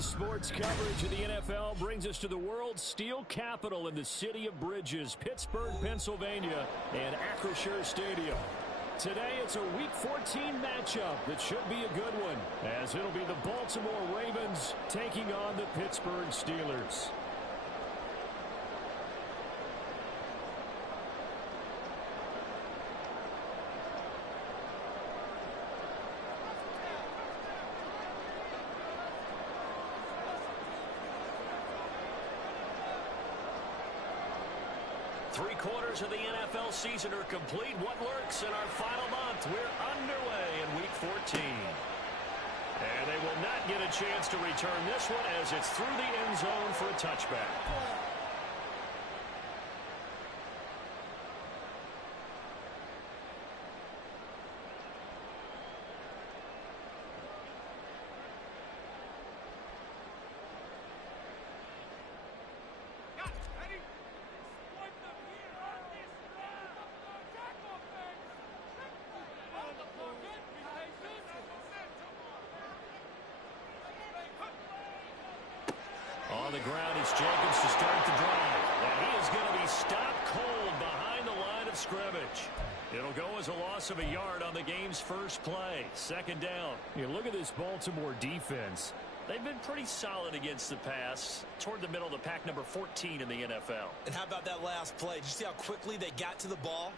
Today's sports coverage of the NFL brings us to the world's steel capital in the city of Bridges, Pittsburgh, Pennsylvania, and Acrisure Stadium. Today, it's a Week 14 matchup that should be a good one, as it'll be the Baltimore Ravens taking on the Pittsburgh Steelers. Three-quarters of the NFL season are complete. What lurks in our final month? We're underway in Week 14. And they will not get a chance to return this one as it's through the end zone for a touchback. On the ground, it's Jacobs to start the drive. And he is going to be stopped cold behind the line of scrimmage. It'll go as a loss of a yard on the game's first play. Second down. You look at this Baltimore defense. They've been pretty solid against the pass. Toward the middle of the pack, number 14 in the NFL. And how about that last play? Did you see how quickly they got to the ball?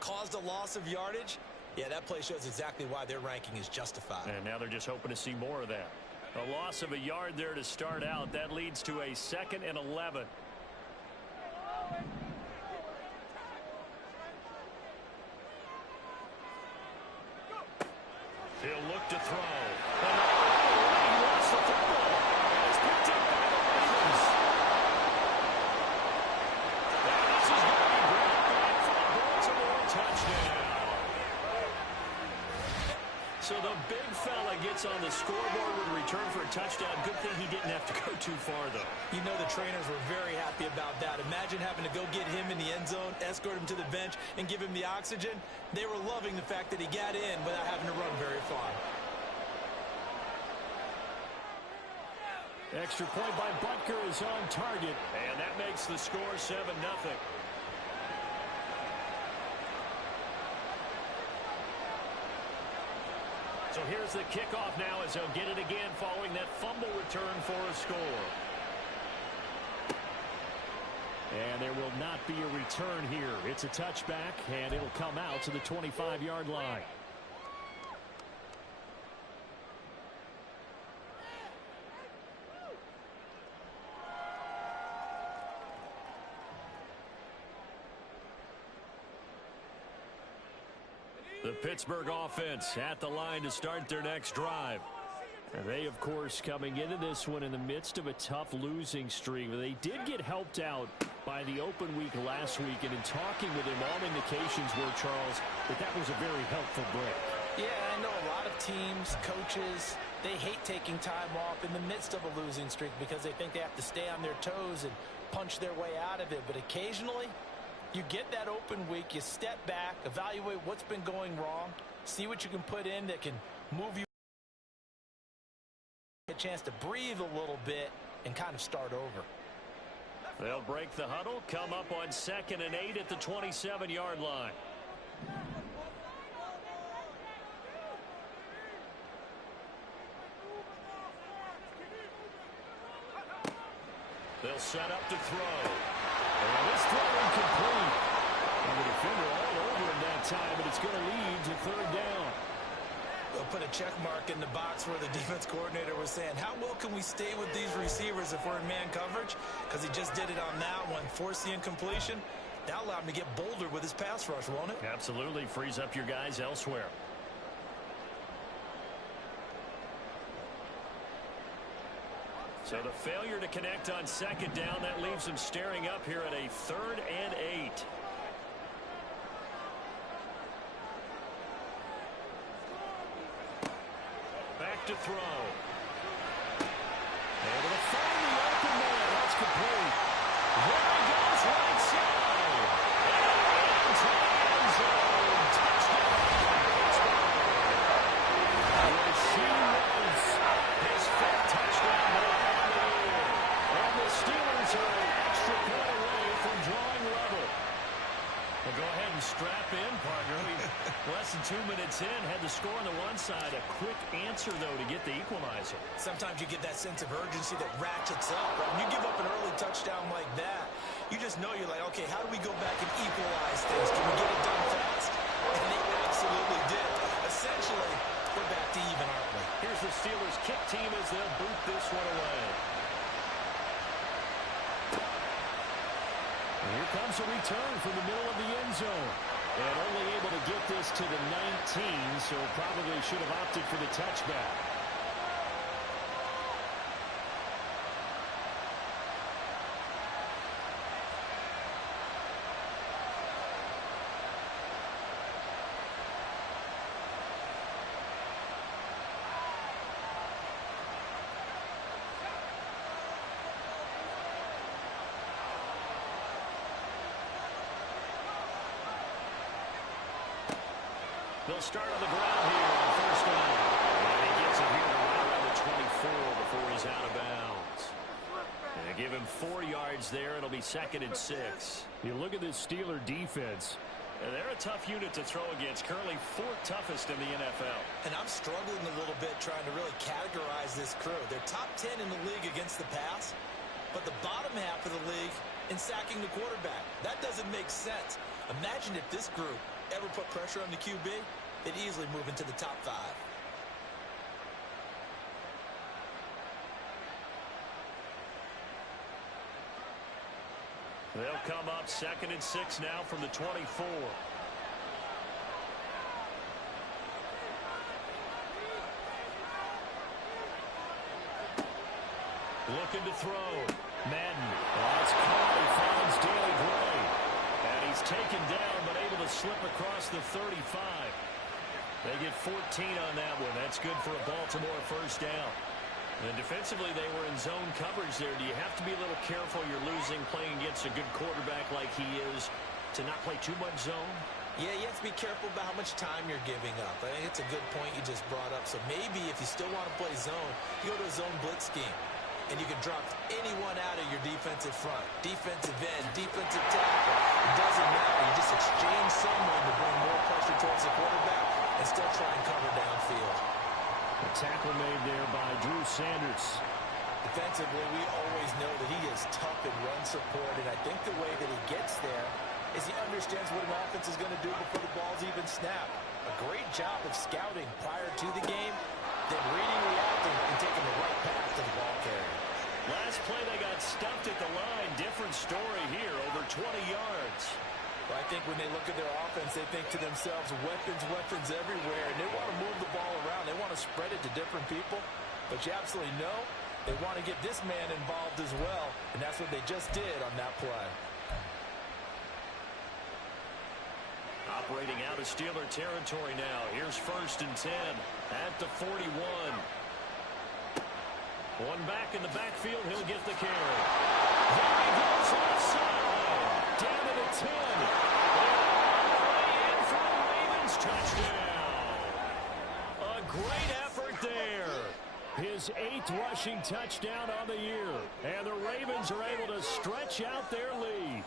Caused a loss of yardage? Yeah, that play shows exactly why their ranking is justified. And now they're just hoping to see more of that. A loss of a yard there to start out. That leads to a 2nd and 11. He'll look to throw. He lost the football. It's picked up by the Ravens. And this is going to be brought back for a Baltimore touchdown. So the big fella gets on the scoreboard with a return for a touchdown. Good thing he didn't have to go too far, though. You know the trainers were very happy about that. Imagine having to go get him in the end zone, escort him to the bench, and give him the oxygen. They were loving the fact that he got in without having to run very far. Extra point by Butker is on target, and that makes the score 7-0. So here's the kickoff now as they'll get it again following that fumble return for a score. And there will not be a return here. It's a touchback, and it'll come out to the 25-yard line. The Pittsburgh offense at the line to start their next drive. And they, of course, coming into this one in the midst of a tough losing streak. They did get helped out by the open week last week, and in talking with him, all indications were, Charles, that was a very helpful break. Yeah, I know a lot of teams, coaches, they hate taking time off in the midst of a losing streak because they think they have to stay on their toes and punch their way out of it. But occasionally, you get that open week, you step back, evaluate what's been going wrong, see what you can put in that can move you a chance to breathe a little bit and kind of start over. They'll break the huddle, come up on 2nd and 8 at the 27-yard line. They'll set up to throw. And this throw incomplete. And the defender all over him that time, but it's going to lead to 3rd down. They'll put a check mark in the box where the defense coordinator was saying, how well can we stay with these receivers if we're in man coverage? Because he just did it on that one, forced the incompletion. That allowed him to get bolder with his pass rush, won't it? Absolutely. Frees up your guys elsewhere. So the failure to connect on 2nd down, that leaves him staring up here at a 3rd and 8. Back to throw. Able to find the open man. That's complete. There he goes, right side. And into the end zone. Touchdown. Rasheed Rice. His 5th touchdown. Less than 2 minutes in, had the score on the one side. A quick answer, though, to get the equalizer. Sometimes you get that sense of urgency that ratchets up. Right? When you give up an early touchdown like that, you just know you're like, okay, how do we go back and equalize things? Can we get it done fast? And they absolutely did. Essentially, we're back to even, aren't we? Here's the Steelers kick team as they'll boot this one away. And here comes a return from the middle of the end zone. And only able to get this to the 19, so probably should have opted for the touchback. They'll start on the ground here on first down. And he gets it here to right around the 24 before he's out of bounds. And they give him 4 yards there. It'll be 2nd and 6. You look at this Steeler defense. And they're a tough unit to throw against. Currently 4th toughest in the NFL. And I'm struggling a little bit trying to really categorize this crew. They're top 10 in the league against the pass, but the bottom half of the league in sacking the quarterback. That doesn't make sense. Imagine if this group ever put pressure on the QB, they'd easily move into the top 5. They'll come up 2nd and 6 now from the 24. Looking to throw. Madden. That's caught. He finds Danny Gray. And he's taken down, but able to slip across the 35. They get 14 on that one. That's good for a Baltimore first down. And defensively, they were in zone coverage there. Do you have to be a little careful? You're losing playing against a good quarterback like he is to not play too much zone? Yeah, you have to be careful about how much time you're giving up. I think it's a good point you just brought up. So maybe if you still want to play zone, you go to a zone blitz scheme. And you can drop anyone out of your defensive front. Defensive end, defensive tackle. It doesn't matter. You just exchange someone to bring more pressure towards the quarterback and still try and cover downfield. A tackle made there by Drew Sanders. Defensively, we always know that he is tough in run support, and I think the way that he gets there is he understands what an offense is going to do before the ball's even snapped. A great job of scouting prior to the game, then reading, reacting, and taking the right path to the ball carrier. Last play, they got stuffed at the line. Different story here, over 20 yards. Well, I think when they look at their offense, they think to themselves, weapons, weapons everywhere, and they want to move the ball around. They want to spread it to different people, but you absolutely know they want to get this man involved as well, and that's what they just did on that play. Operating out of Steeler territory now. Here's 1st and 10 at the 41. One back in the backfield. He'll get the carry. There he goes left side. Down to the 10. And for a Ravens touchdown. A great effort there. His 8th rushing touchdown on the year. And the Ravens are able to stretch out their lead.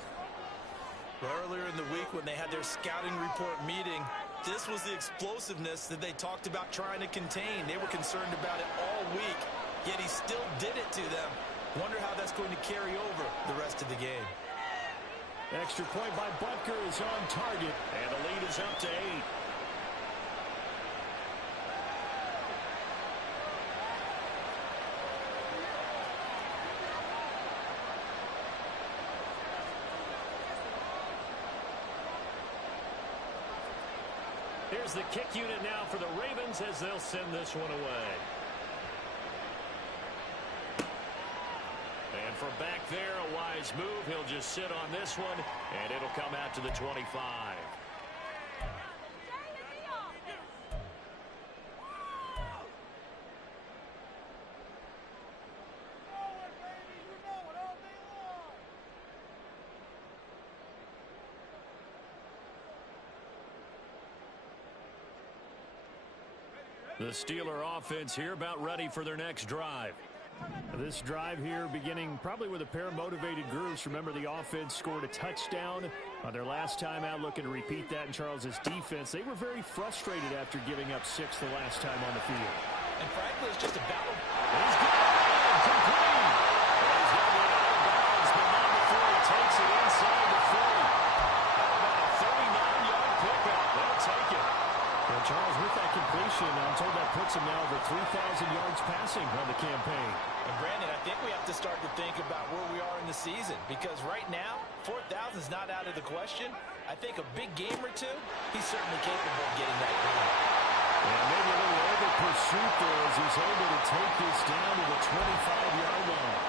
Earlier in the week when they had their scouting report meeting, this was the explosiveness that they talked about trying to contain. They were concerned about it all week, yet he still did it to them. Wonder how that's going to carry over the rest of the game. Extra point by Butker is on target, and the lead is up to 8. Here's the kick unit now for the Ravens as they'll send this one away. And from back there, a wise move. He'll just sit on this one, and it'll come out to the 25. The Steeler offense here about ready for their next drive. This drive here beginning probably with a pair of motivated groups. Remember, the offense scored a touchdown on their last time out, looking to repeat that in Charles's defense. They were very frustrated after giving up 6 the last time on the field. And frankly, it's just a battle. He's got it complete. He's got it out of bounds, but not before he takes it inside the 40. About a 39-yard pickup. They'll take it. And Charles, with that completion, I'm told that puts him now over 3,000 yards passing on the campaign. And Brandon, I think we have to start to think about where we are in the season, because right now, 4,000 is not out of the question. I think a big game or two, he's certainly capable of getting that done. And maybe a little over pursuit there as he's able to take this down to the 25-yard line.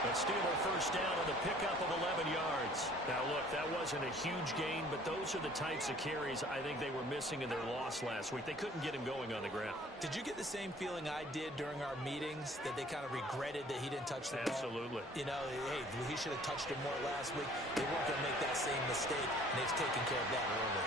A Steeler first down on the pickup of 11 yards. Now, look, that wasn't a huge gain, but those are the types of carries I think they were missing in their loss last week. They couldn't get him going on the ground. Did you get the same feeling I did during our meetings, that they kind of regretted that he didn't touch the ball? Absolutely. You know, hey, he should have touched it more last week. They weren't going to make that same mistake, and they've taken care of that early.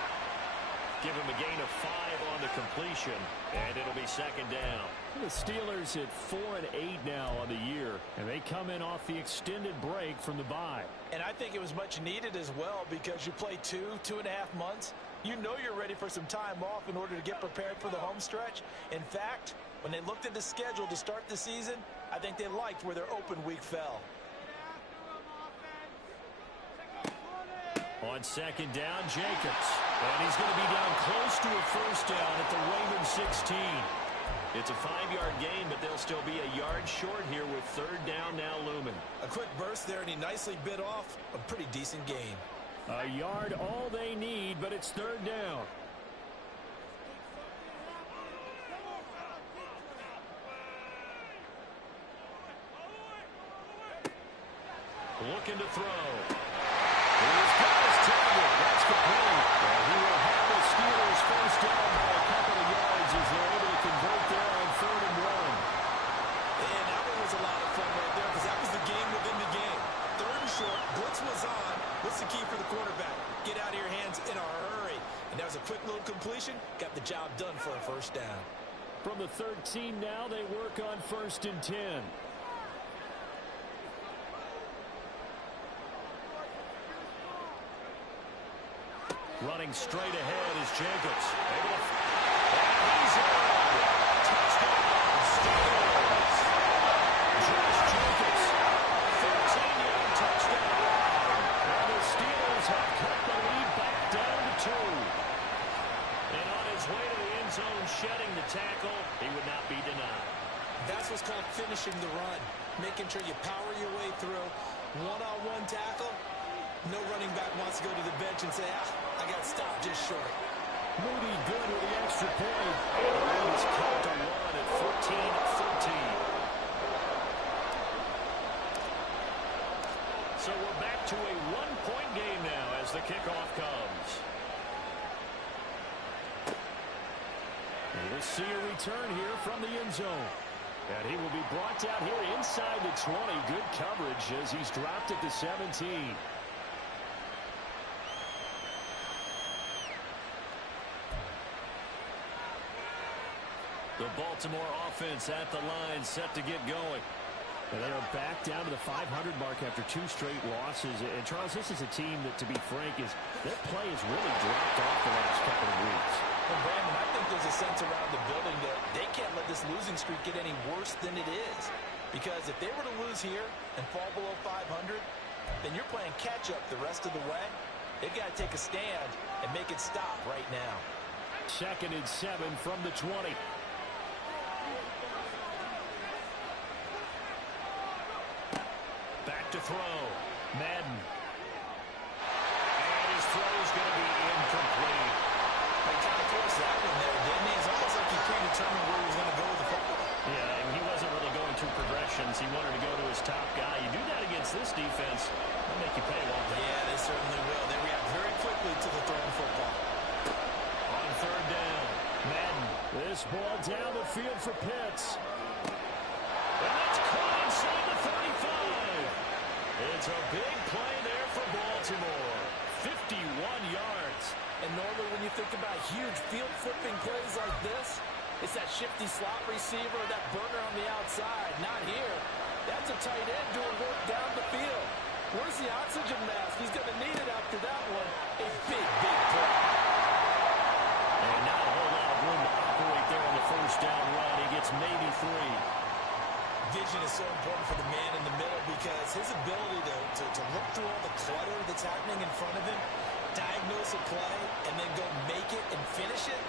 Give him a gain of 5 on the completion, and it'll be second down. The Steelers at 4-8 now on the year, and they come in off the extended break from the bye. And I think it was much needed as well, because you play 2.5 months. You know you're ready for some time off in order to get prepared for the home stretch. In fact, when they looked at the schedule to start the season, I think they liked where their open week fell. On second down, Jacobs. And he's going to be down close to a first down at the Raymond 16. It's a 5-yard gain, but they'll still be a yard short here with third down now looming. A quick burst there, and he nicely bit off a pretty decent gain. A yard all they need, but it's third down. Looking to throw. He's got his target. That's complete. And he will have the Steelers first down by a couple of yards as they're able to convert there on 3rd and 1. And that one was a lot of fun right there, because that was the game within the game. 3rd and short, blitz was on. What's the key for the quarterback? Get out of your hands in a hurry. And that was a quick little completion. Got the job done for a first down. From the 13 now, they work on 1st and 10. Running straight ahead is Jacobs. And he's in. Touchdown, Steelers. Josh Jacobs, 13-yard touchdown. And the Steelers have cut the lead back down to 2. And on his way to the end zone, shedding the tackle, he would not be denied. That's what's called finishing the run. Making sure you power your way through. One-on-one tackle. No running back wants to go to the bench and say, I got stopped just short. Moody good with the extra point. And he's kept a run at 14-13. So we're back to a 1-point game now as the kickoff comes. And we'll see a return here from the end zone. And he will be brought down here inside the 20. Good coverage as he's dropped at the 17. The Baltimore offense at the line, set to get going. And they are back down to the 500 mark after 2 straight losses. And, Charles, this is a team that, to be frank, their play has really dropped off the last couple of weeks. Well, Brandon, I think there's a sense around the building that they can't let this losing streak get any worse than it is. Because if they were to lose here and fall below 500, then you're playing catch-up the rest of the way. They've got to take a stand and make it stop right now. 2nd and 7 from the 20. Back to throw. Madden. And his throw is going to be incomplete. They kind of forced that one there, didn't he? It's almost like he predetermined where he was going to go with the football. Yeah, and he wasn't really going through progressions. He wanted to go to his top guy. You do that against this defense, they'll make you pay, won't they? Yeah, they certainly will. They react very quickly to the thrown football. On 3rd down, Madden. This ball down the field for Pitts. And that's caught inside the 35. It's a big play there for Baltimore. 51 yards. And normally when you think about huge field flipping plays like this, It's that shifty slot receiver or that burner on the outside. Not here. That's a tight end doing work down the field. Where's the oxygen mask? He's going to need it after that one. A big, big play. And not a whole lot of room to operate there on the first down run. He gets maybe 3. Vision is so important for the man in the middle because his ability to look through all the clutter that's happening in front of him, diagnose a play, and then go make it and finish it,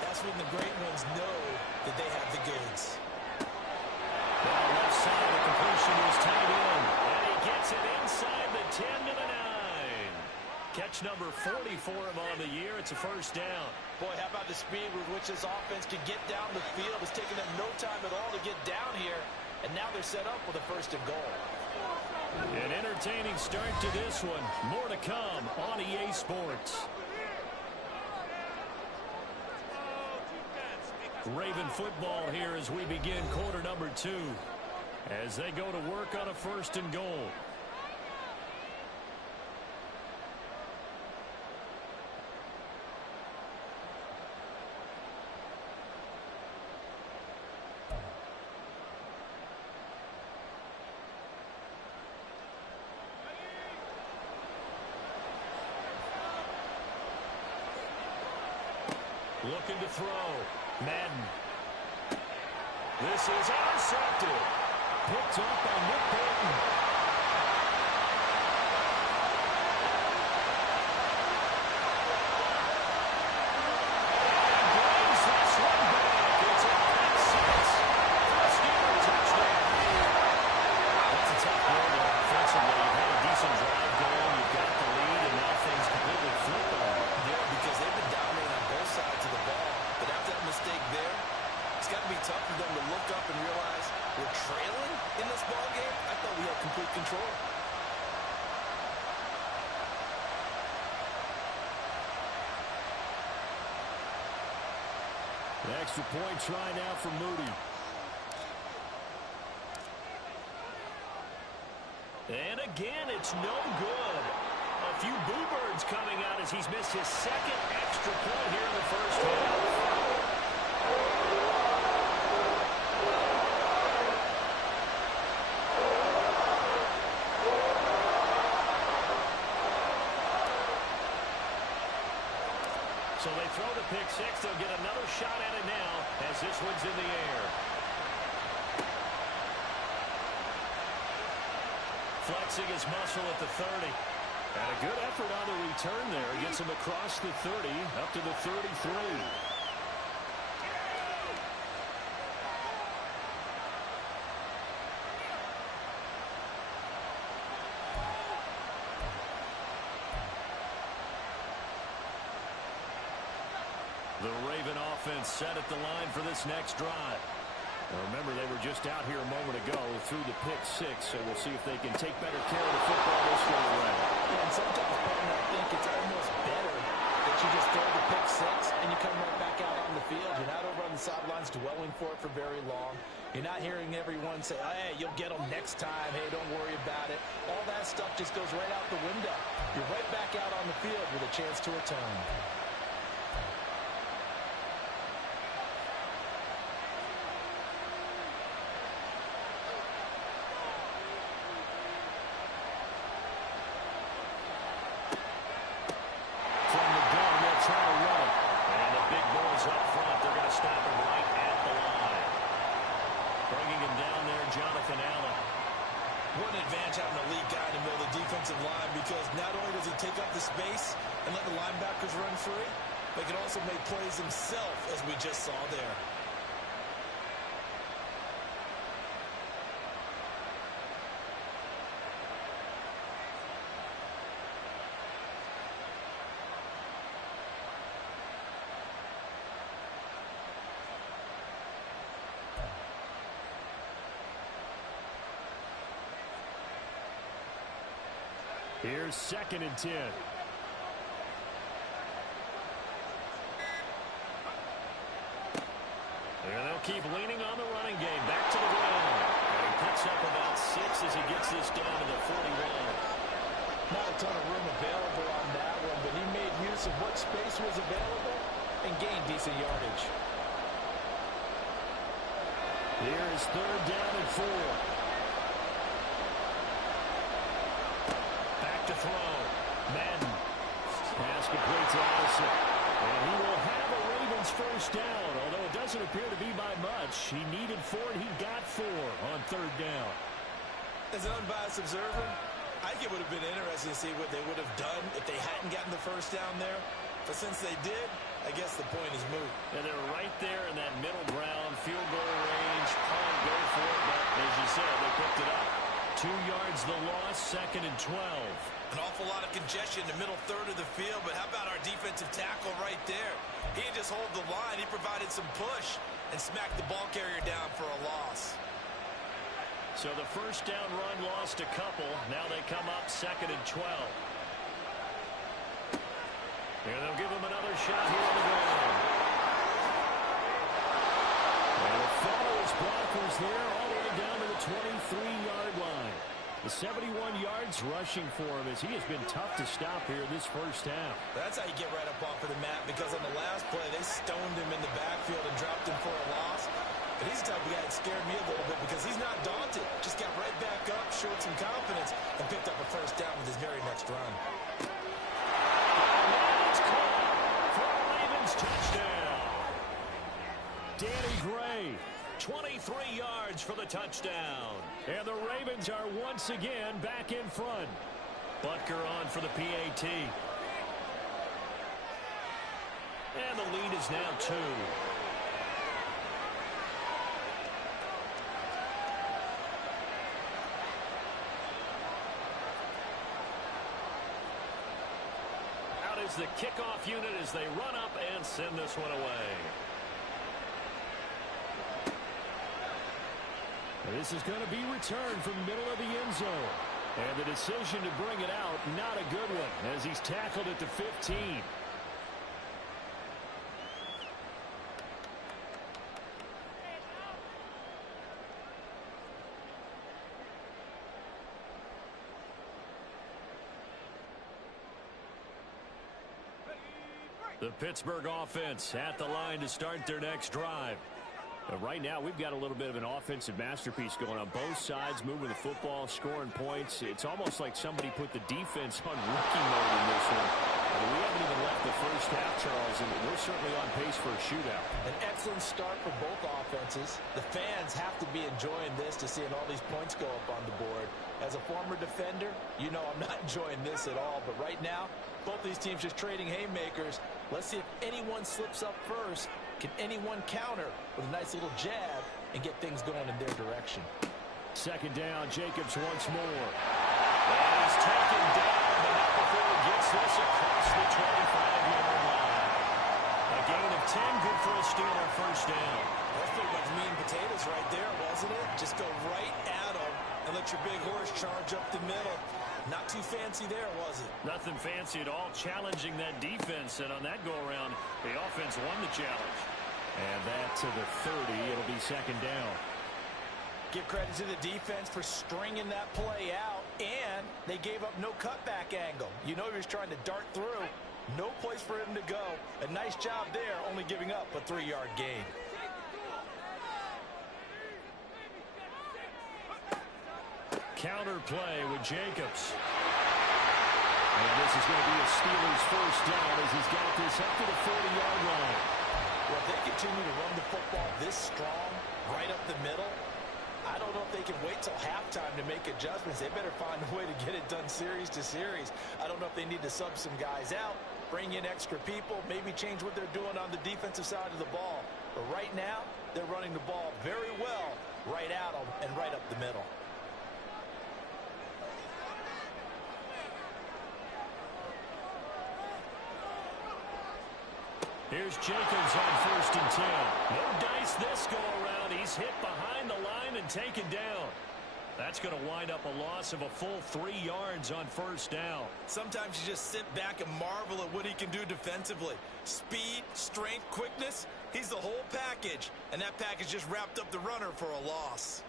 that's when the great ones know that they have the goods. Now left side, the completion is tight end. And he gets it inside the 10 to the 9. Catch number 40 for him on the year. It's a first down. Boy, how about the speed with which this offense can get down the field? It's taken them no time at all to get down here. And now they're set up with a first and goal. An entertaining start to this one. More to come on EA Sports. Raven football here as we begin quarter number 2. As they go to work on a first and goal. Looking to throw. Madden. This is intercepted. Picked up by Nick Bolton. And brings this one back. It's a pick 6. Steeler touchdown. That's a tough blow there offensively. You've had a decent drive going. You've got the lead, and now things completely flip on you. Yeah, because they've been dominating on both sides of the ball. But after that mistake there, it's got to be tough for them to look up and realize we're trailing in this ball game. I thought we had complete control. The extra point try now for Moody. And again, it's no good. A few boo birds coming out as he's missed his second extra point here in the first half. So they throw the pick 6. They'll get another shot at it now as this one's in the air. Flexing his muscle at the 30. And a good effort on the return there. Gets him across the 30 up to the 33. The Raven offense set at the line for this next drive. Now remember, they were just out here a moment ago through the pick 6, so we'll see if they can take better care of the football this way around. Yeah, and sometimes, partner, I think it's almost better that you just throw the pick 6 and you come right back out on the field. You're not over on the sidelines dwelling for it for very long. You're not hearing everyone say, hey, you'll get them next time. Hey, don't worry about it. All that stuff just goes right out the window. You're right back out on the field with a chance to return. Space and let the linebackers run free, but can also make plays himself, as we just saw there. Here's 2nd and 10. And they'll keep leaning on the running game. Back to the ground. And he picks up about 6 as he gets this down to the 41. Not a ton of room available on that one, but he made use of what space was available and gained decent yardage. Here is third down and 4. Back to throw. Madden. Pass complete to Addison. And he will have a Ravens first down, although it doesn't appear to be by much. He needed 4, and he got 4 on third down. As an unbiased observer, I think it would have been interesting to see what they would have done if they hadn't gotten the first down there. But since they did, I guess the point is moot. And they're right there in that middle ground, field goal range, can't go for it, but as you said, they picked it up. 2 yards the loss, 2nd and 12. An awful lot of congestion in the middle third of the field, but how about our defensive tackle right there? He didn't just hold the line, he provided some push and smacked the ball carrier down for a loss. So the first down run lost a couple. Now they come up 2nd and 12. And they'll give him another shot here on the ground. And it follows blockers there all the way down to the 23-yard line. The 71 yards rushing for him as he has been tough to stop here this first half. That's how you get right up off of the mat, because on the last play, they stoned him in the backfield and dropped him for a loss. And he's the type of guy that scared me a little bit because he's not daunted. Just got right back up, showed some confidence, and picked up a first down with his very next run. For a Ravens touchdown. Danny Gray, 23 yards for the touchdown. And the Ravens are once again back in front. Butker on for the PAT. And the lead is now 2. Out is the kickoff unit as they run up and send this one away. This is going to be returned from the middle of the end zone. And the decision to bring it out, not a good one, as he's tackled at the 15. The Pittsburgh offense at the line to start their next drive. Right now, we've got a little bit of an offensive masterpiece going on. Both sides moving the football, scoring points. It's almost like somebody put the defense on rookie mode in this one. We haven't even left the first half, Charles, and we're certainly on pace for a shootout. An excellent start for both offenses. The fans have to be enjoying this to seeing all these points go up on the board. As a former defender, you know I'm not enjoying this at all. But right now, both these teams just trading haymakers. Let's see if anyone slips up first. Can anyone counter with a nice little jab and get things going in their direction? Second down, Jacobs once more. And he's taken down, but not before he gets this across the 25-yard line. A gain of 10, good for a Steeler first down. That's pretty much meat and potatoes right there, wasn't it? Just go right at them and let your big horse charge up the middle. Not too fancy there, was it? Nothing fancy at all, challenging that defense. And on that go-around, the offense won the challenge. And that to the 30. It'll be second down. Give credit to the defense for stringing that play out. And they gave up no cutback angle. You know he was trying to dart through. No place for him to go. A nice job there, only giving up a 3-yard gain. Counter play with Jacobs. And this is going to be a Steelers first down as he's got this up to the 40-yard line. Well, if they continue to run the football this strong, right up the middle, I don't know if they can wait till halftime to make adjustments. They better find a way to get it done series to series. I don't know if they need to sub some guys out, bring in extra people, maybe change what they're doing on the defensive side of the ball. But right now, they're running the ball very well right at them and right up the middle. Here's Jacobs on first and 10. No dice this go-around. He's hit behind the line and taken down. That's going to wind up a loss of a full 3 yards on first down. Sometimes you just sit back and marvel at what he can do defensively. Speed, strength, quickness, he's the whole package. And that package just wrapped up the runner for a loss.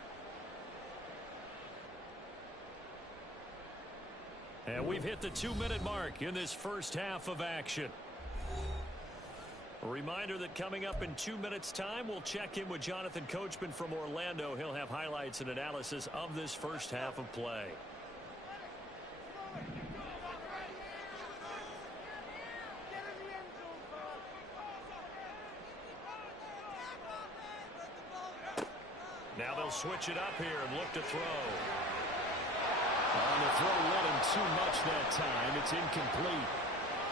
And we've hit the 2-minute mark in this first half of action. A reminder that coming up in 2 minutes' time, we'll check in with Jonathan Coachman from Orlando. He'll have highlights and analysis of this first half of play. Now they'll switch it up here and look to throw. On the throw led him too much that time. It's incomplete.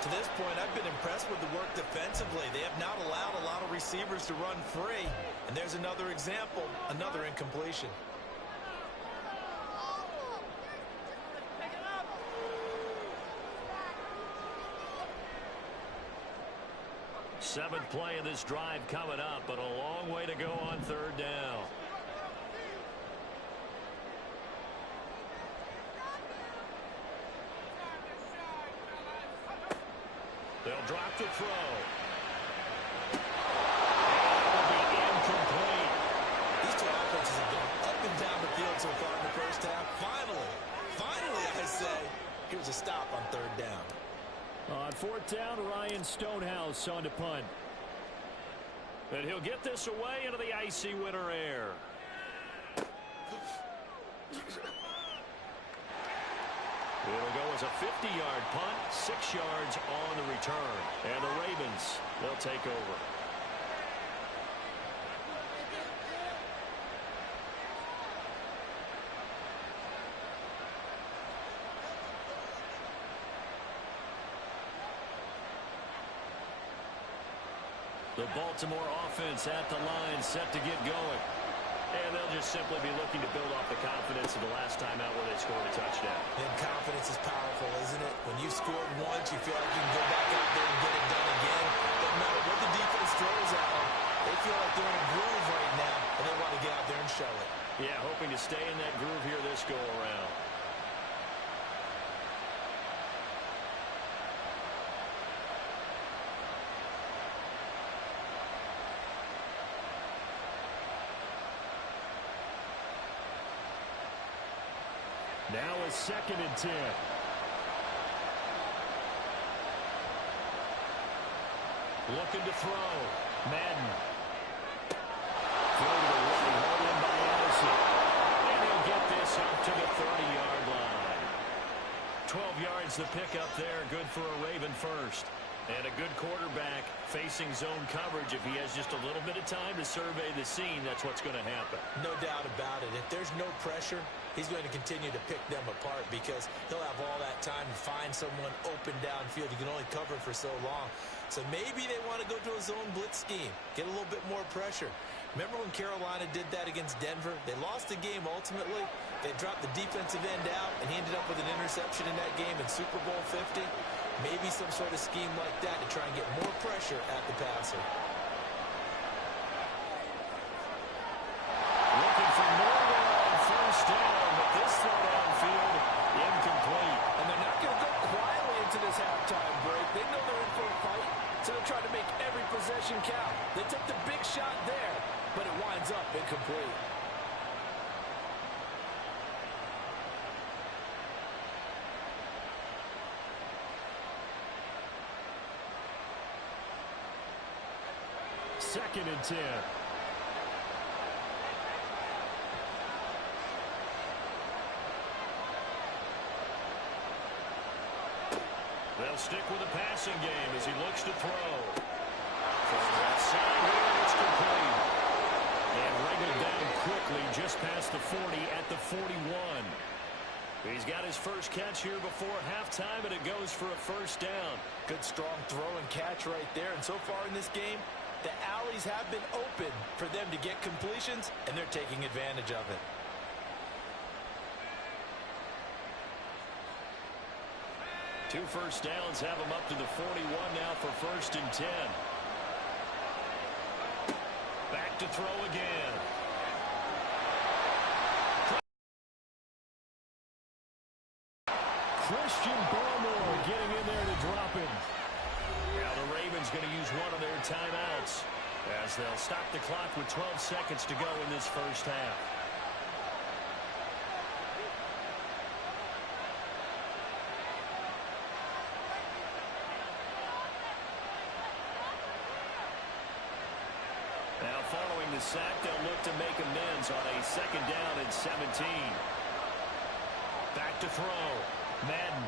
To this point, I've been impressed with the work defensively. They have not allowed a lot of receivers to run free. And there's another example, another incompletion. Seventh play of this drive coming up, but a long way to go on third down. They'll drop the throw. It'll be incomplete. These two offenses have gone up and down the field so far in the first half. Finally, I say, here's a stop on third down. On fourth down, Ryan Stonehouse on to punt. And he'll get this away into the icy winter air. It'll go as a 50-yard punt, 6 yards on the return. And the Ravens, they'll take over. The Baltimore offense at the line, set to get going. And they'll just simply be looking to build off the confidence of the last time out where they scored a touchdown. And confidence is powerful, isn't it? When you've scored once, you feel like you can go back out there and get it done again. Doesn't matter what the defense throws at them. They feel like they're in a groove right now, and they want to get out there and show it. Yeah, hoping to stay in that groove here this go-around. Now a 2nd and 10. Looking to throw. Madden. Throw to the right. Hauled in by Allison. And he'll get this up to the 30-yard line. 12 yards the pickup there. Good for a Raven first. And a good quarterback facing zone coverage. If he has just a little bit of time to survey the scene, that's what's going to happen. No doubt about it. If there's no pressure, he's going to continue to pick them apart because he'll have all that time to find someone open downfield. He can only cover for so long. So maybe they want to go to a zone blitz scheme, get a little bit more pressure. Remember when Carolina did that against Denver? They lost the game ultimately. They dropped the defensive end out, and he ended up with an interception in that game in Super Bowl 50. Maybe some sort of scheme like that to try and get more pressure at the passer. Looking for Norwell on first down, but this throw downfield, incomplete. And they're not going to go quietly into this halftime break. They know they're in for a fight, so they're trying to make every possession count. They took the big shot there, but it winds up incomplete. Second and 10. They'll stick with the passing game as he looks to throw. From that side here, it's complete. And wriggled down quickly just past the 40 at the 41. He's got his first catch here before halftime, and it goes for a first down. Good strong throw and catch right there. And so far in this game, the alleys have been open for them to get completions, and they're taking advantage of it. Two first downs have him up to the 41 now for 1st and 10. Back to throw again. Christian Barmore getting in there to drop him. Now the Ravens going to use one of their timeouts as they'll stop the clock with 12 seconds to go in this first half. sack, they'll look to make amends on a 2nd down and 17. Back to throw. Madden.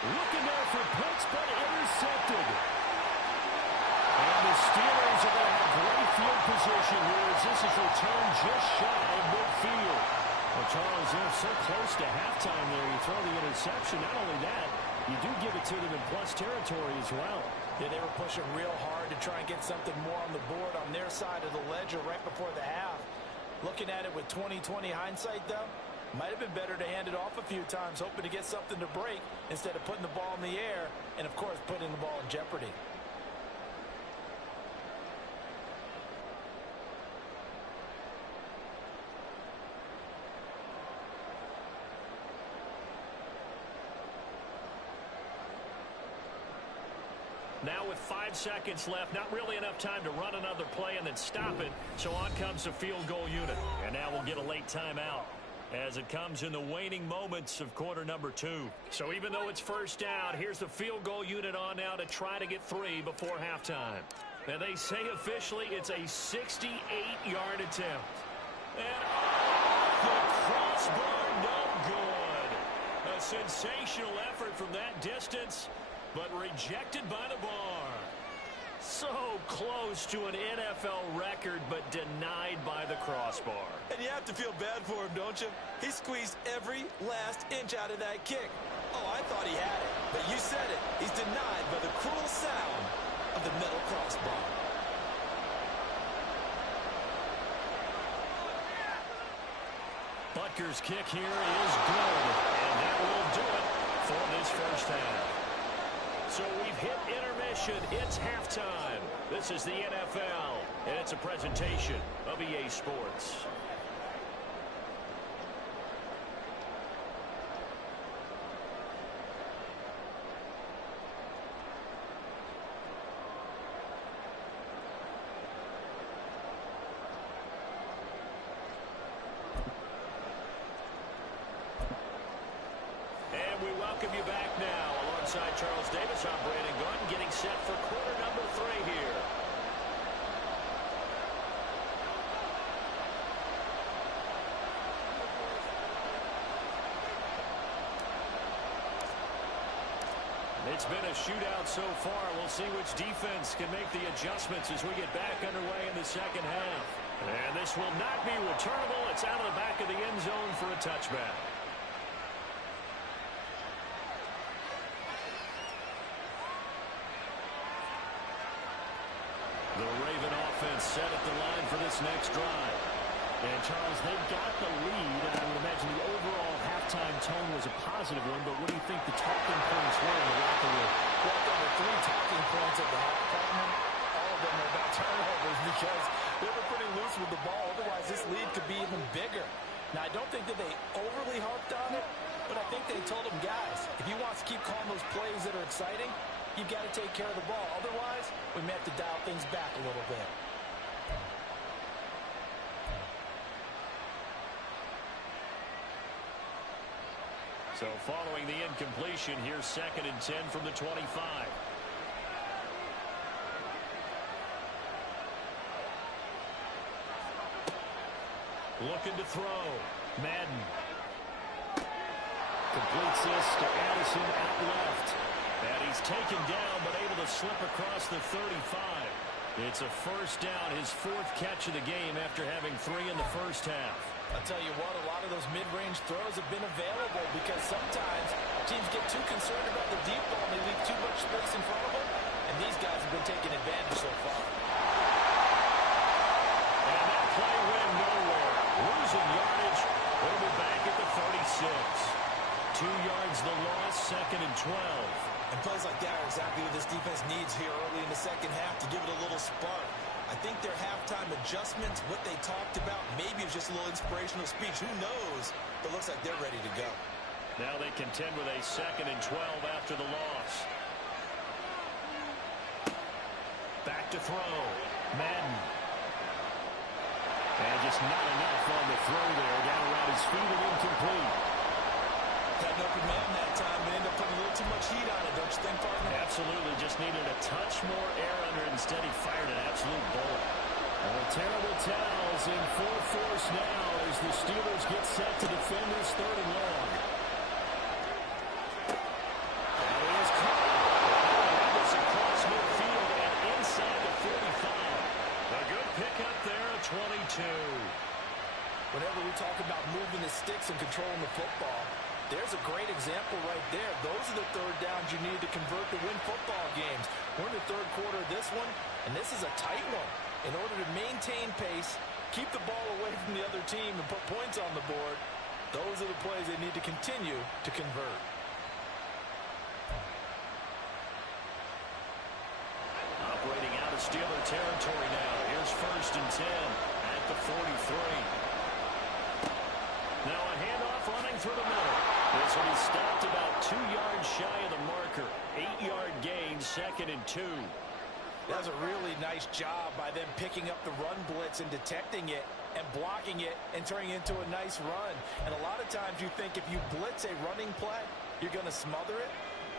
Looking there for Pitts, but intercepted. And the Steelers are going to have great field position here as this is returned just shy of midfield. Well, Charles, they're so close to halftime there. You throw the interception. Not only that, you do give it to them in plus territory as well. Yeah, they were pushing real hard to try and get something more on the board on their side of the ledger right before the half. Looking at it with 20/20 hindsight, though, might have been better to hand it off a few times, hoping to get something to break instead of putting the ball in the air and, of course, putting the ball in jeopardy. Now with 5 seconds left, not really enough time to run another play and then stop it. So on comes the field goal unit. And now we'll get a late timeout as it comes in the waning moments of quarter number 2. So even though it's 1st down, here's the field goal unit on now to try to get 3 before halftime. And they say officially it's a 68-yard attempt. And the crossbar, no good. A sensational effort from that distance, but rejected by the bar. So close to an NFL record, but denied by the crossbar. And you have to feel bad for him, don't you? He squeezed every last inch out of that kick. Oh, I thought he had it, but you said it. He's denied by the cruel sound of the metal crossbar. Butker's kick here is good, and that will do it for this 1st half. So we've hit intermission. It's halftime. This is the NFL, and it's a presentation of EA Sports. And we welcome you back now. Alongside Charles Davis, I'm Brandon Gunn, getting set for quarter number 3 here. It's been a shootout so far. We'll see which defense can make the adjustments as we get back underway in the 2nd half. And this will not be returnable. It's out of the back of the end zone for a touchback. The Raven offense set at the line for this next drive. And, Charles, they've got the lead, and I would imagine the overall halftime tone was a positive one, but what do you think the talking points were in the locker room? Well, there were 3 talking points at the halftime. All of them were about turnovers because they were pretty loose with the ball. Otherwise, this lead could be even bigger. Now, I don't think that they overly harped on it, but I think they told them, guys, if you want to keep calling those plays that are exciting, you've got to take care of the ball. Otherwise, we may have to dial things back a little bit. So following the incompletion, here's 2nd and 10 from the 25. Looking to throw. Madden. Completes this to Addison out left. And he's taken down, but able to slip across the 35. It's a 1st down, his 4th catch of the game after having 3 in the 1st half. I'll tell you what, a lot of those mid-range throws have been available because sometimes teams get too concerned about the deep ball and they leave too much space in front of them, and these guys have been taking advantage so far. And that play went nowhere. Losing yardage. They'll be back at the 36. 2 yards the loss, 2nd and 12. And plays like that are exactly what this defense needs here early in the 2nd half to give it a little spark. I think their halftime adjustments, what they talked about, maybe it was just a little inspirational speech. Who knows? But it looks like they're ready to go. Now they contend with a 2nd and 12 after the loss. Back to throw. Madden. And just not enough on the throw there. Down around his feet and incomplete. Had an open man that time, but ended up putting a little too much heat on it, don't you think, partner? Absolutely. Just needed a touch more air under it. Instead, he fired an absolute bullet. Well, Terrible towels in full force now as the Steelers get set to defend this 3rd and long. And he is caught. And this across midfield and inside the 45. A good pickup there at 22. Whenever we talk about moving the sticks and controlling the football, there's a great example right there. Those are the 3rd downs you need to convert to win football games. We're in the 3rd quarter of this one, and this is a tight one. In order to maintain pace, keep the ball away from the other team, and put points on the board, those are the plays they need to continue to convert. Operating out of Steeler territory now. Here's 1st and 10 at the 43. Now a handoff running through the middle. This one is stopped about 2 yards shy of the marker. 8-yard gain, 2nd and 2. That was a really nice job by them picking up the run blitz and detecting it and blocking it and turning it into a nice run. And a lot of times you think if you blitz a running play, you're going to smother it.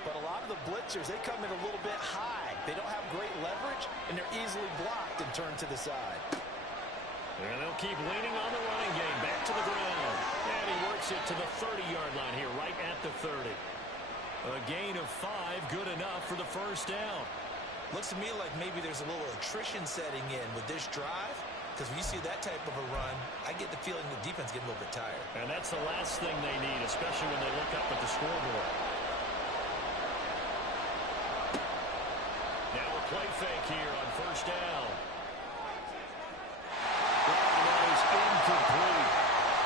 But a lot of the blitzers, they come in a little bit high. They don't have great leverage, and they're easily blocked and turned to the side. And they'll keep leaning on the running game. Back to the ground. And he works it to the 30-yard line here, right at the 30. A gain of 5, good enough for the 1st down. Looks to me like maybe there's a little attrition setting in with this drive, because when you see that type of a run, I get the feeling the defense getting a little bit tired. And that's the last thing they need, especially when they look up at the scoreboard. Now a play fake here on 1st down. That is incomplete.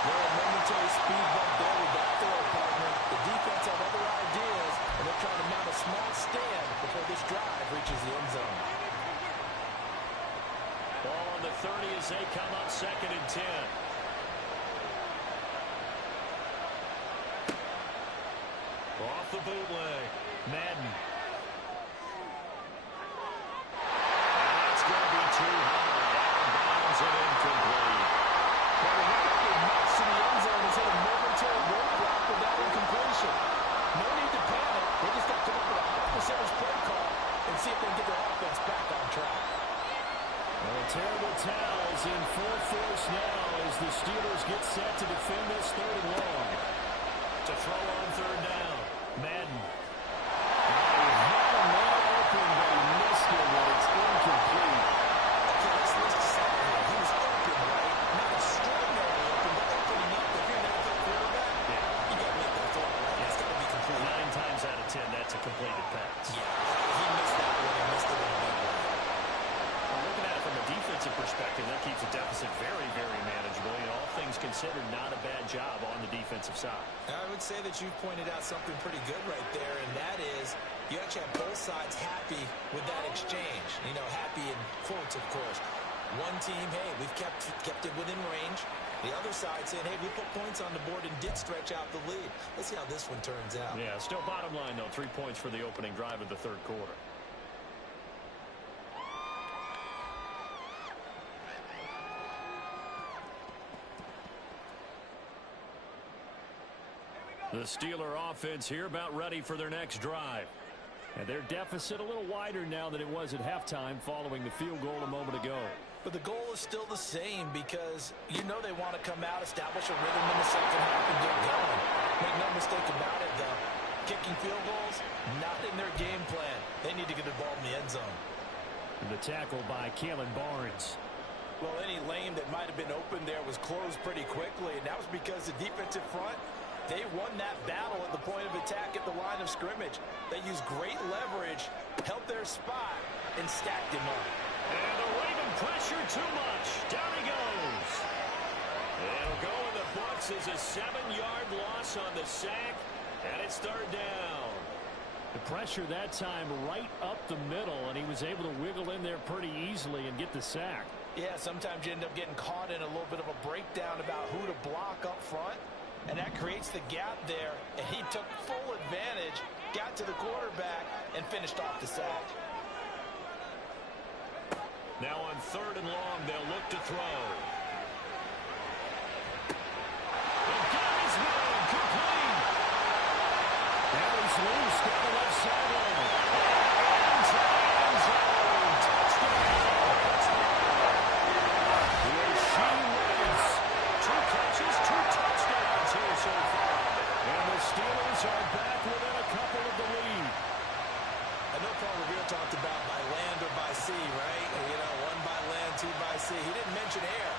Well, a momentary speed bump there with that throw partner. The defense have other ideas, and they're trying to mount a small stand before this drive reaches the end zone. Ball on the 30 as they come up 2nd and 10. Off the bootleg. Madden. That's going to be too high. Out of bounds and incomplete. Well, it looked like they marched to the end zone and hit a momentary roadblock with that incompletion. No need to panic. They just got to come up with a high percentage play call and see if they can get their offense back on track. Well, terrible towels in full force now as the Steelers get set to defend this 3rd and long. To throw on 3rd down. Madden. He had a man open, but he missed it when it's incomplete. Okay, let's decide here. He was open, right? Not extraordinarily open, but opening up. If you're an NFL quarterback, you got to make that throw, right? It's got to be complete. 9 times out of 10, that's a completed pass. Yeah, he missed that one. He missed it in a big way. Well, looking at it from a defensive perspective, that keeps the deficit very, very manageable. And all things considered, not a bad job on the defensive side. I would say that you pointed out something pretty good right there, and that is you actually have both sides happy with that exchange. You know, happy in quotes, of course. One team, hey, we've kept it within range. The other side saying, hey, we put points on the board and did stretch out the lead. Let's see how this one turns out. Yeah, still bottom line, though, 3 points for the opening drive of the 3rd quarter. The Steeler offense here about ready for their next drive. And their deficit a little wider now than it was at halftime following the field goal a moment ago. But the goal is still the same because you know they want to come out, establish a rhythm in the second half, and get going. Make no mistake about it, though. Kicking field goals, not in their game plan. They need to get the ball in the end zone. And the tackle by Kalen Barnes. Well, any lane that might have been open there was closed pretty quickly, and that was because the defensive front, they won that battle at the point of attack at the line of scrimmage. They used great leverage, held their spot, and stacked him up. And the Raven pressure too much. Down he goes. It'll go in the books as a 7-yard loss on the sack, and it's 3rd down. The pressure that time right up the middle, and he was able to wiggle in there pretty easily and get the sack. Yeah, sometimes you end up getting caught in a little bit of a breakdown about who to block up front, and that creates the gap there, and he took full advantage, got to the quarterback, and finished off the sack. Now on 3rd and long, they'll look to throw. And got his man, complete. That is loose down the left sideline. Into the end zone. Touchdown. see. He didn't mention air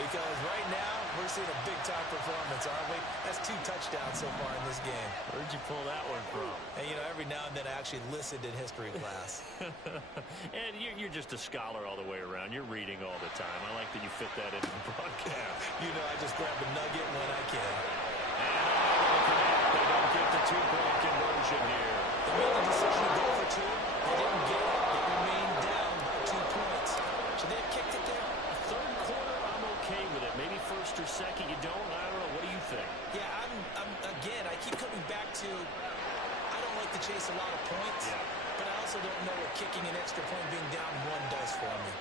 because right now we're seeing a big-time performance, aren't we? That's 2 touchdowns so far in this game. Where'd you pull that one from? And, you know, every now and then I actually listened in history class. And you're just a scholar all the way around. You're reading all the time. I like that you fit that into the broadcast. You know, I just grab a nugget when I can. And they don't get the 2-point conversion here. They made the decision to go for 2. They didn't get it. They remained down by 2 points. Should they have kicked it there? Third quarter, I'm okay with it. Maybe first or second, you don't. I don't know. What do you think? Yeah, again, I keep coming back to I don't like to chase a lot of points, but I also don't know what kicking an extra point being down 1 does for me.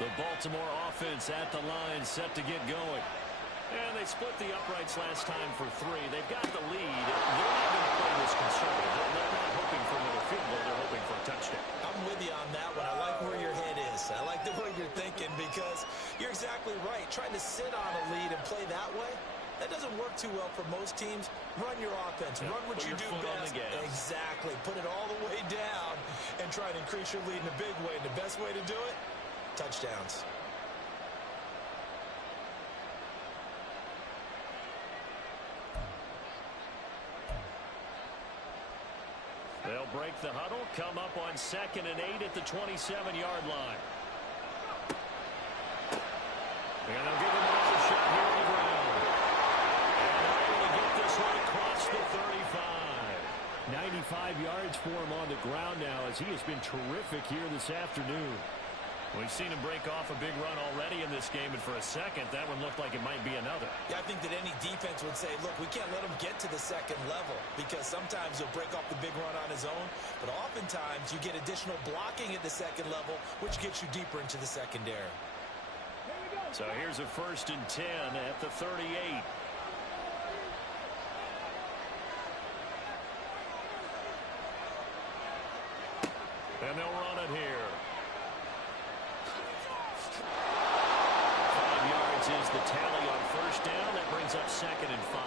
The Baltimore offense at the line, set to get going. And they split the uprights last time for 3. They've got the lead. They're not going to play this conservative. They're not hoping for another field goal. They're hoping for a touchdown. I'm with you on that one. I like where your head is. I like the way you're thinking because you're exactly right. Trying to sit on a lead and play that way, that doesn't work too well for most teams. Run your offense. Run what you do best. Exactly. Put it all the way down and try to increase your lead in a big way. And the best way to do it? Touchdowns. They'll break the huddle, come up on 2nd and 8 at the 27-yard line. And they'll give him another shot here on the ground. And they're able to get this one across the 35. 95 yards for him on the ground now as he has been terrific here this afternoon. We've seen him break off a big run already in this game, and for a second, that one looked like it might be another. Yeah, I think that any defense would say, look, we can't let him get to the 2nd level because sometimes he'll break off the big run on his own, but oftentimes you get additional blocking at the 2nd level, which gets you deeper into the secondary. So here's a 1st and 10 at the 38. And they'll run it here. 5 yards is the tally on 1st down. That brings up 2nd and 5.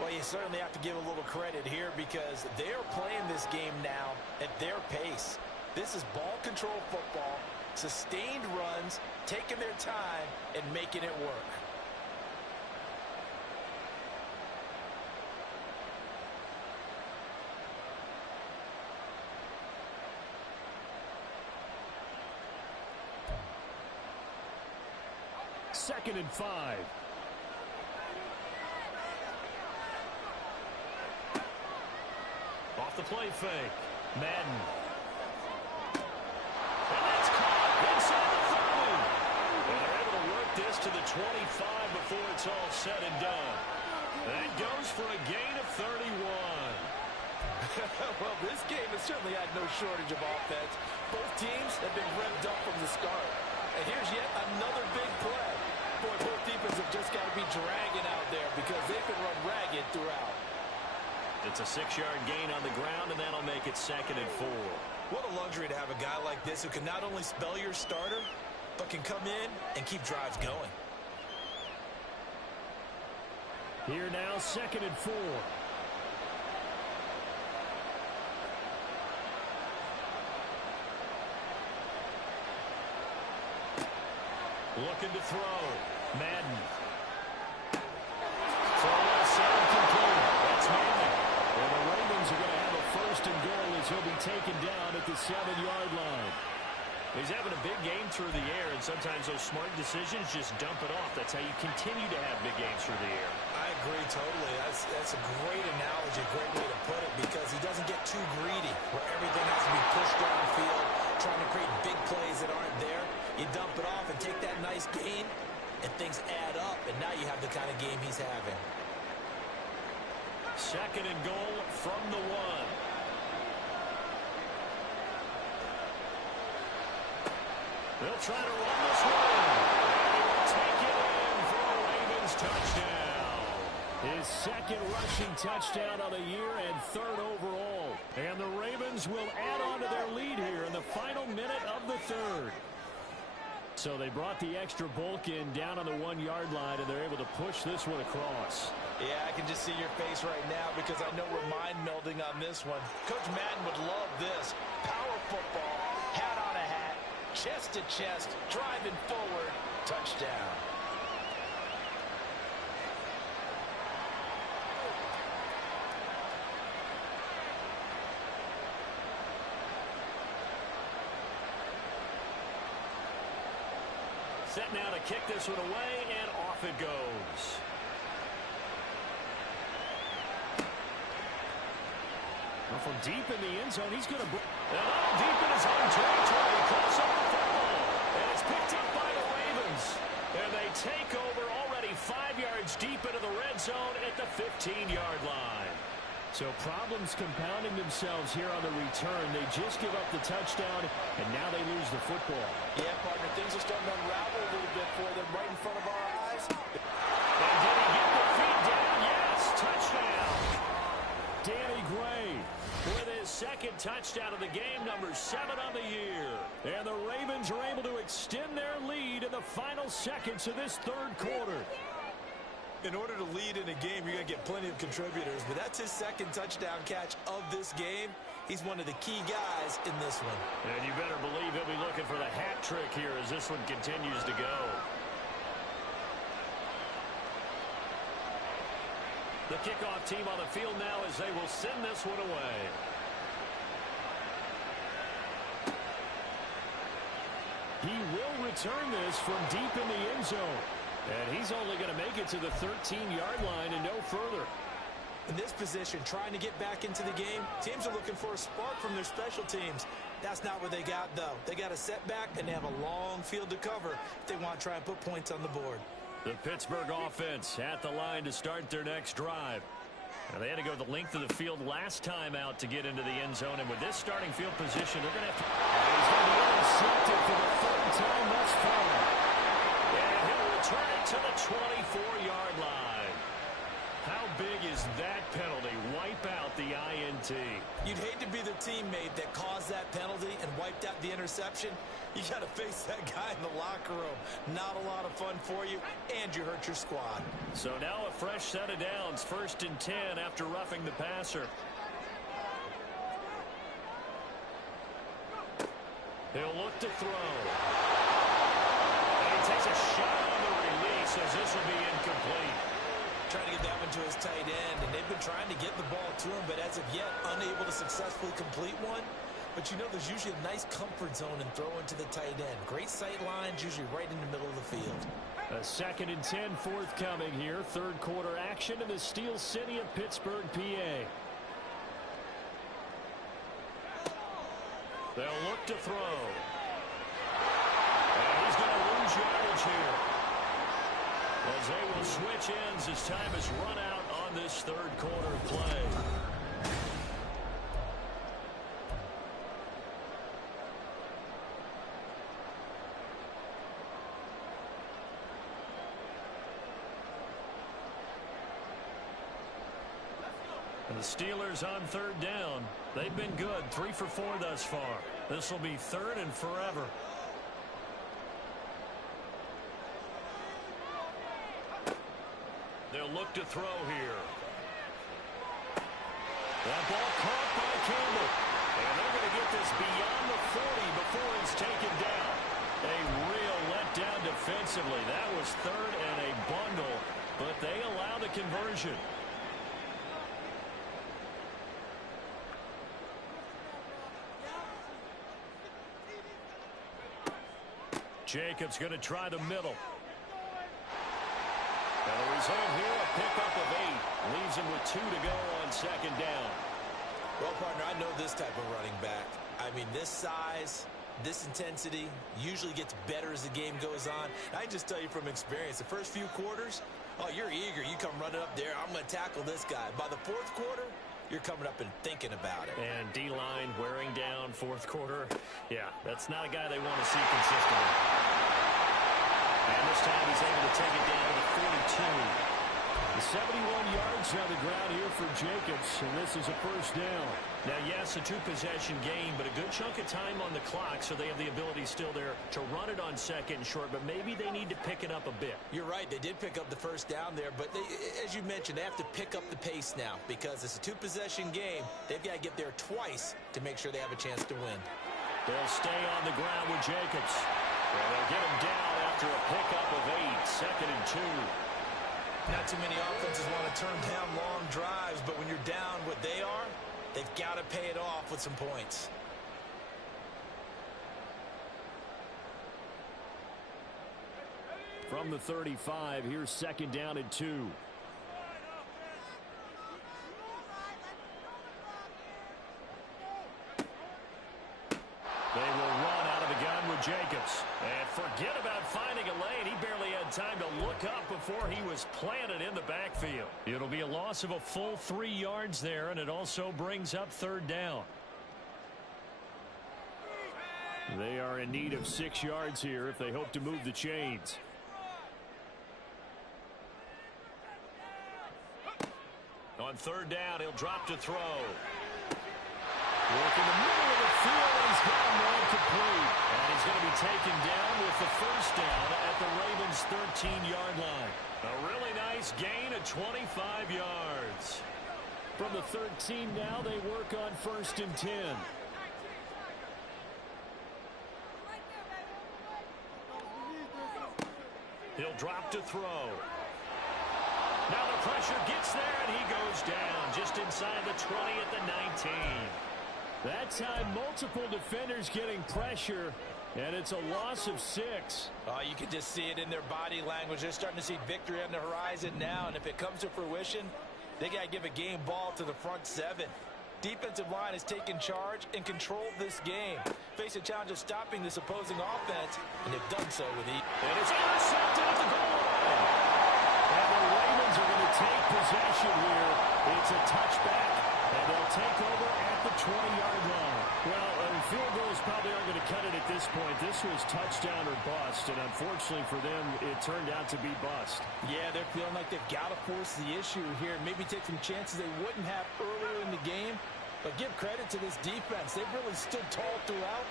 Well, you certainly have to give a little credit here because they're playing this game now at their pace. This is ball control football, sustained runs, taking their time, and making it work. Second and 5. Off the play fake. Madden. And that's caught inside the 30. And they're able to work this to the 25 before it's all said and done. That goes for a gain of 31. Well, this game has certainly had no shortage of offense. Both teams have been revved up from the start. And here's yet another big play. Boy, both defenses have just got to be dragging out there because they've been run ragged throughout. It's a 6-yard gain on the ground, and that'll make it 2nd and 4. What a luxury to have a guy like this who can not only spell your starter, but can come in and keep drives going. Here now, 2nd and 4. Looking to throw. Madden. Throw outside complete. That's Manning. And the Ravens are going to have a 1st and goal as he'll be taken down at the 7-yard line. He's having a big game through the air, and sometimes those smart decisions just dump it off. That's how you continue to have big games through the air. I agree totally. That's a great analogy, a great way to put it, because he doesn't get too greedy where everything has to be pushed downfield, trying to create big plays that aren't there. You dump it off and take that nice gain, and things add up, and now you have the kind of game he's having. 2nd and goal from the 1. They'll try to run this one. And he will take it in for a Ravens touchdown. His 2nd rushing touchdown of the year and 3rd overall. And the Ravens will add on to their lead here in the final minute of the 3rd. So they brought the extra bulk in down on the 1-yard line, and they're able to push this one across. Yeah, I can just see your face right now because I know we're mind melding on this one. Coach Madden would love this. Power football, hat on a hat, chest to chest, driving forward, touchdown. Set now to kick this one away, and off it goes. Well, from deep in the end zone, he's going to... deep in his own territory, close up the football. And it's picked up by the Ravens. And they take over already 5 yards deep into the red zone at the 15-yard line. So problems compounding themselves here on the return. They just give up the touchdown, and now they lose the football. Yeah, partner, things are starting to unravel a little bit for them right in front of our eyes. And did he get the feet down? Yes, touchdown. Danny Gray with his second touchdown of the game, number 7 on the year. And the Ravens are able to extend their lead in the final seconds of this third quarter. In order to lead in a game, you're going to get plenty of contributors, but that's his second touchdown catch of this game. He's one of the key guys in this one. And you better believe he'll be looking for the hat trick here as this one continues to go. The kickoff team on the field now as they will send this one away. He will return this from deep in the end zone. And he's only going to make it to the 13-yard line and no further. In this position, trying to get back into the game, teams are looking for a spark from their special teams. That's not what they got, though. They got a setback, and they have a long field to cover if they want to try and put points on the board. The Pittsburgh offense at the line to start their next drive. Now, they had to go the length of the field last time out to get into the end zone, and with this starting field position, they're going to have to... He's going to be intercepted for the third time thus far. And he'll return it to the 24-yard line. How big is that penalty? Wipe out the INT. You'd hate to be the teammate that caused that penalty and wiped out the interception. You got to face that guy in the locker room. Not a lot of fun for you, and you hurt your squad. So now a fresh set of downs. 1st and 10 after roughing the passer. He'll look to throw. And he takes a shot on the release as this will be incomplete. Trying to get that one to his tight end, and they've been trying to get the ball to him, but as of yet, unable to successfully complete one. But you know there's usually a nice comfort zone in throwing to the tight end. Great sight lines, usually right in the middle of the field. A 2nd and 10 forthcoming here. Third quarter action in the Steel City of Pittsburgh, PA. They'll look to throw. And he's going to lose yardage here. As they will switch ends as time is run out on this third quarter play. And the Steelers on 3rd down. They've been good, 3 for 4 thus far. This will be 3rd and forever. They'll look to throw here. That ball caught by Campbell. And they're going to get this beyond the 40 before it's taken down. A real letdown defensively. That was 3rd and a bundle, but they allow the conversion. Jacobs going to try the middle. And the result here, a pickup of 8. Leaves him with 2 to go on 2nd down. Well, partner, I know this type of running back. I mean, this size, this intensity usually gets better as the game goes on. I can just tell you from experience, the first few quarters, oh, you're eager. You come running up there. I'm going to tackle this guy. By the 4th quarter, you're coming up and thinking about it. And D-line wearing down 4th quarter. Yeah, that's not a guy they want to see consistently. And this time he's able to take it down to the 42. The 71-yard yards on the ground here for Jacobs, and this is a first down. Now, yes, a two-possession game, but a good chunk of time on the clock, so they have the ability still there to run it on second and short, but maybe they need to pick it up a bit. You're right. They did pick up the first down there, but as you mentioned, they have to pick up the pace now because it's a two-possession game. They've got to get there twice to make sure they have a chance to win. They'll stay on the ground with Jacobs. And they'll get him down after a pickup of 8, second and 2. Not too many offenses want to turn down long drives, but when you're down what they are, they've got to pay it off with some points. From the 35, here's second down and 2. They will run out of the gun with Jacobs. And forget about finding a lane. He barely had time to look up before he was planted in the backfield. It'll be a loss of a full 3 yards there, and it also brings up third down. They are in need of 6 yards here if they hope to move the chains. On third down, he'll drop to throw. Work in the middle of the field, and he's got him one complete. And he's going to be taken down with the first down at the Ravens' 13-yard line. A really nice gain of 25 yards. From the 13 now, they work on first and 10. He'll drop to throw. Now the pressure gets there, and he goes down just inside the 20 at the 19. That time, multiple defenders getting pressure, and it's a loss of 6. Oh, you can just see it in their body language. They're starting to see victory on the horizon now, and if it comes to fruition, they got to give a game ball to the front 7. Defensive line has taken charge and controlled this game. Face a challenge of stopping this opposing offense, and they've done so with ease. And it's intercepted at the goal line. And the Ravens are going to take possession here. It's a touchback, and they'll take over at the 20-yard line. Well, field goals probably aren't going to cut it at this point. This was touchdown or bust, and unfortunately for them, it turned out to be bust. Yeah, they're feeling like they've got to force the issue here. Maybe take some chances they wouldn't have earlier in the game. But give credit to this defense. They've really stood tall throughout,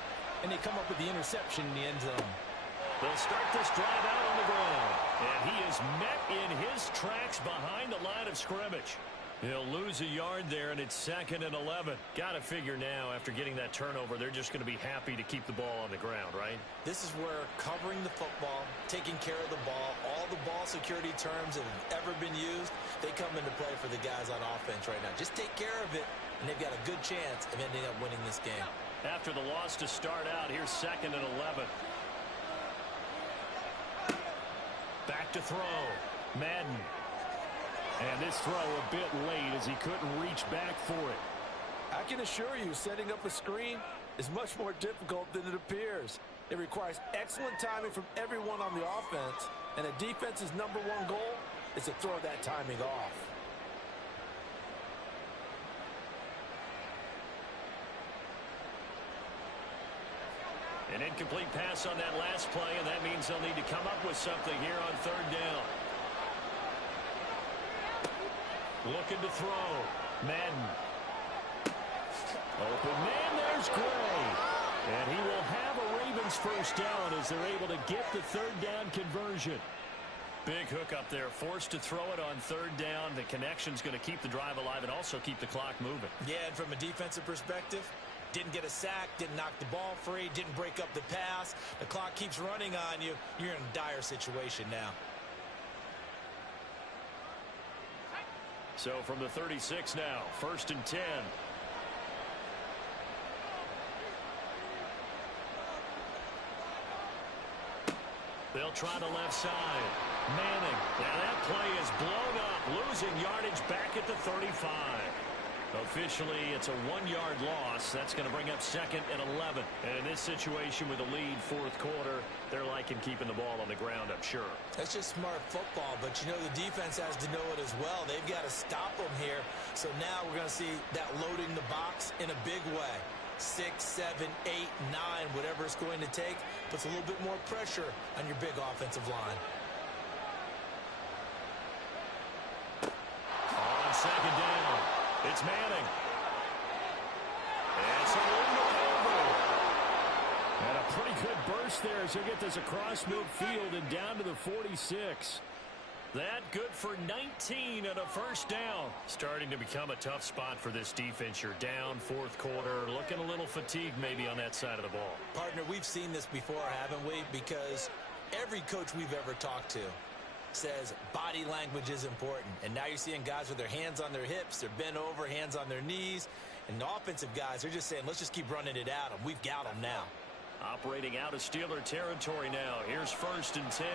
and they come up with the interception in the end zone. They'll start this drive out on the ground. And he is met in his tracks behind the line of scrimmage. He'll lose a yard there, and it's second and 11. Got to figure now, after getting that turnover, they're just going to be happy to keep the ball on the ground, right? This is where covering the football, taking care of the ball, all the ball security terms that have ever been used, they come into play for the guys on offense right now. Just take care of it, and they've got a good chance of ending up winning this game. After the loss to start out, here's second and 11. Back to throw. Madden. And this throw a bit late as he couldn't reach back for it. I can assure you, setting up a screen is much more difficult than it appears. It requires excellent timing from everyone on the offense, and a defense's #1 goal is to throw that timing off. An incomplete pass on that last play, and that means they'll need to come up with something here on third down. Looking to throw. Madden. Open man, there's Gray. And he will have a Ravens first down as they're able to get the third down conversion. Big hook up there, forced to throw it on third down. The connection's going to keep the drive alive and also keep the clock moving. Yeah, and from a defensive perspective, didn't get a sack, didn't knock the ball free, didn't break up the pass. The clock keeps running on you. You're in a dire situation now. So from the 36 now, first and 10. They'll try the left side. Manning. Now that play is blown up, losing yardage back at the 35. Officially, it's a 1-yard loss. That's going to bring up second and 11. And in this situation with a lead fourth quarter, they're liking keeping the ball on the ground, I'm sure. That's just smart football, but you know the defense has to know it as well. They've got to stop them here. So now we're going to see that loading the box in a big way. 6, 7, 8, 9, whatever it's going to take, puts a little bit more pressure on your big offensive line. On second down. It's Manning. And so over. And a pretty good burst there as he'll get this across midfield and down to the 46. That good for 19 and a first down. Starting to become a tough spot for this defense. You're down fourth quarter, looking a little fatigued maybe on that side of the ball. Partner, we've seen this before, haven't we? Because every coach we've ever talked to says body language is important. And now you're seeing guys with their hands on their hips, they're bent over, hands on their knees. And the offensive guys are just saying, let's just keep running it at them. We've got them now. Operating out of Steeler territory now. Here's 1st and 10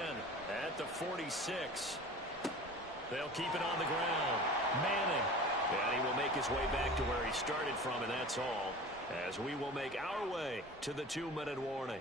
at the 46. They'll keep it on the ground. Manning. And he will make his way back to where he started from, and that's all, as we will make our way to the 2-minute warning.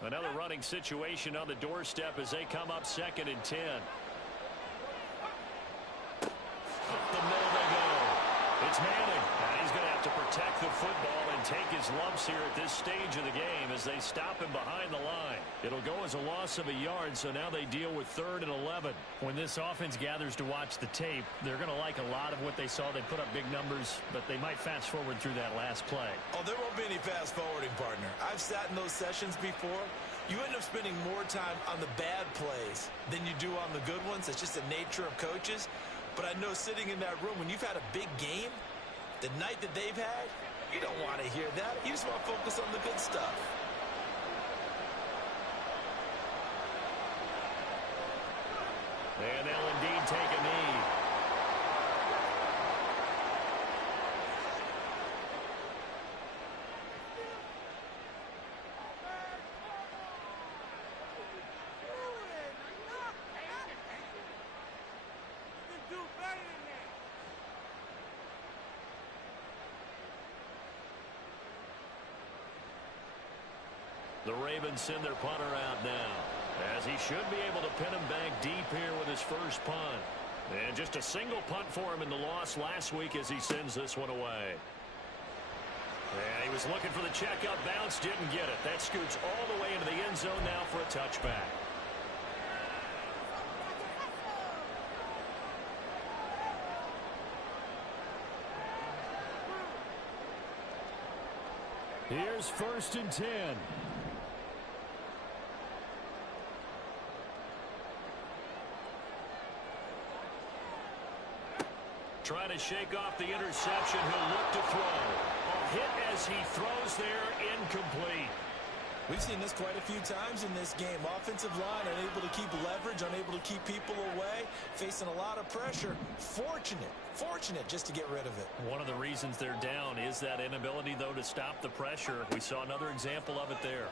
Another running situation on the doorstep as they come up 2nd and 10. Up the middle they go. It's Manning. And he's going to have to protect the football and take his lumps here at this stage of the game as they stop him behind the line. It'll go as a loss of a yard, so now they deal with 3rd and 11. When this offense gathers to watch the tape, they're going to like a lot of what they saw. They put up big numbers, but they might fast forward through that last play. Oh, there won't be any fast forwarding, partner. I've sat in those sessions before. You end up spending more time on the bad plays than you do on the good ones. It's just the nature of coaches. But I know sitting in that room, when you've had a big game, the night that they've had, you don't want to hear that. You just want to focus on the good stuff. And they'll indeed take a knee. The Ravens send their punter out now, as he should be able to pin him back deep here with his first punt. And just a single punt for him in the loss last week as he sends this one away. And he was looking for the checkup bounce, didn't get it. That scoots all the way into the end zone now for a touchback. Here's 1st and 10. Trying to shake off the interception. He'll look to throw. A hit as he throws there, incomplete. We've seen this quite a few times in this game. Offensive line unable to keep leverage, unable to keep people away, facing a lot of pressure. Fortunate just to get rid of it. One of the reasons they're down is that inability, though, to stop the pressure. We saw another example of it there.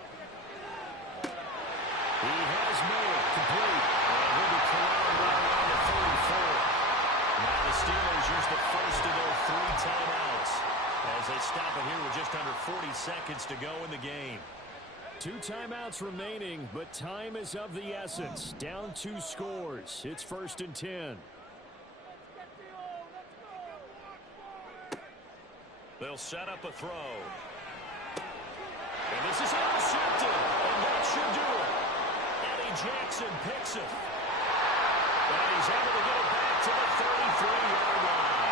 He has made it complete. And he'll be corralled right around the 34. Now the Steelers use the first of their 3 timeouts as they stop it here with just under 40 seconds to go in the game. 2 timeouts remaining, but time is of the essence. Down 2 scores. It's 1st and 10. They'll set up a throw. And this is intercepted. And that should do it. Eddie Jackson picks it. And he's able to get it back to the 33-yard line.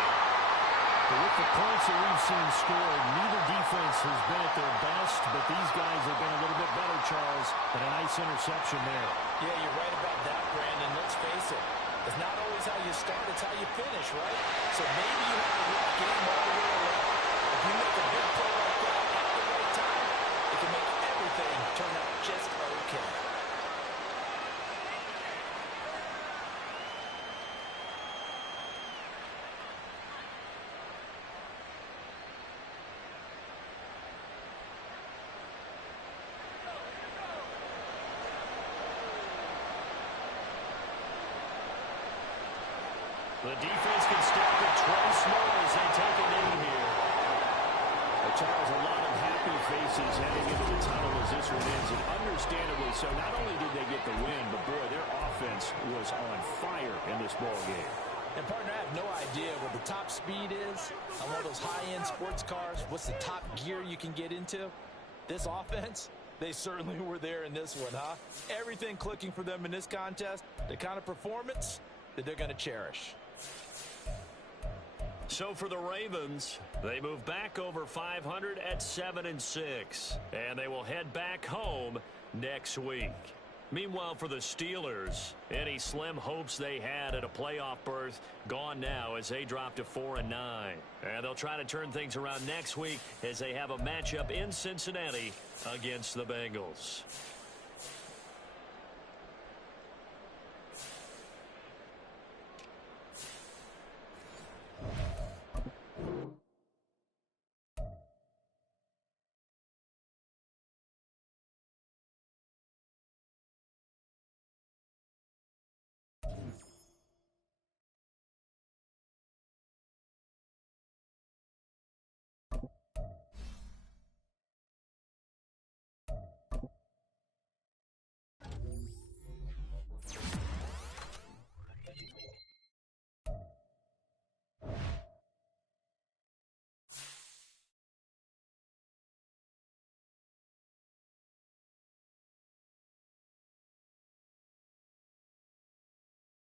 But with the points that we've seen scored, neither defense has been at their best, but these guys have been a little bit better, Charles, than a nice interception there. Yeah, you're right about that, Brandon. Let's face it. It's not always how you start, it's how you finish, right? So maybe you have a rough game all the way around. If you make a big play like that at the right time, it can make everything turn out just okay. The defense can stop it twice more as they take a knee here. A Charles, a lot of happy faces heading into the tunnel as this one ends, and understandably so. Not only did they get the win, but boy, their offense was on fire in this ball game. And partner, I have no idea what the top speed is on one of those high-end sports cars. What's the top gear you can get into? This offense, they certainly were there in this one, huh? Everything clicking for them in this contest, the kind of performance that they're going to cherish. So for the Ravens, they move back over 500 at 7-6, and they will head back home next week. Meanwhile, for the Steelers, any slim hopes they had at a playoff berth gone now as they drop to 4-9. And they'll try to turn things around next week as they have a matchup in Cincinnati against the Bengals.